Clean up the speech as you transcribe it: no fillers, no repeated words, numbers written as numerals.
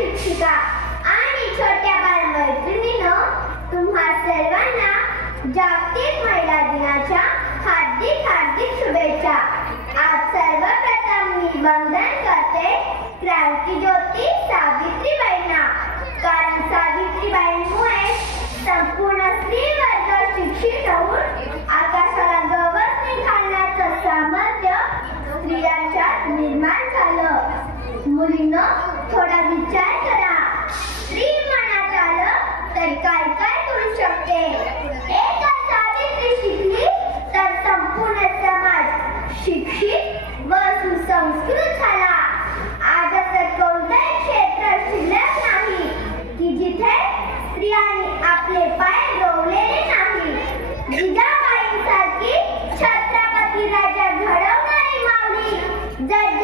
शिक्षिका आणि छोट्या बालमैत्रिणींनो, तुम्हा सर्वांना जागतिक महिला दिनाच्या हार्दिक हार्दिक शुभेच्छा। आज सर्वप्रथम मी वंदन करते क्रांतिज्योती सावित्रीबाईंना, कारण सावित्रीबाईंमुळे संपूर्ण स्त्री वर्ग शिक्षित होऊन आकाशाला गवसणी घालण्याचं सामर्थ्य स्त्रियांच्यात निर्माण झालं। मुलींनो, थोडा विचार करा, स्त्री मनात आलं तर काय काय करू शकते। एकच सावित्री शिकली तर संपूर्ण समाज शिक्षित व सुसंस्कृत झाला। आज असं कोणतंही क्षेत्र शिल्लक नाही की जिथे स्त्रियांनी आपले पाय रोवलेले नाही। जिजाबाईंसारखी छत्रपती राजा घडवणारी माऊली जर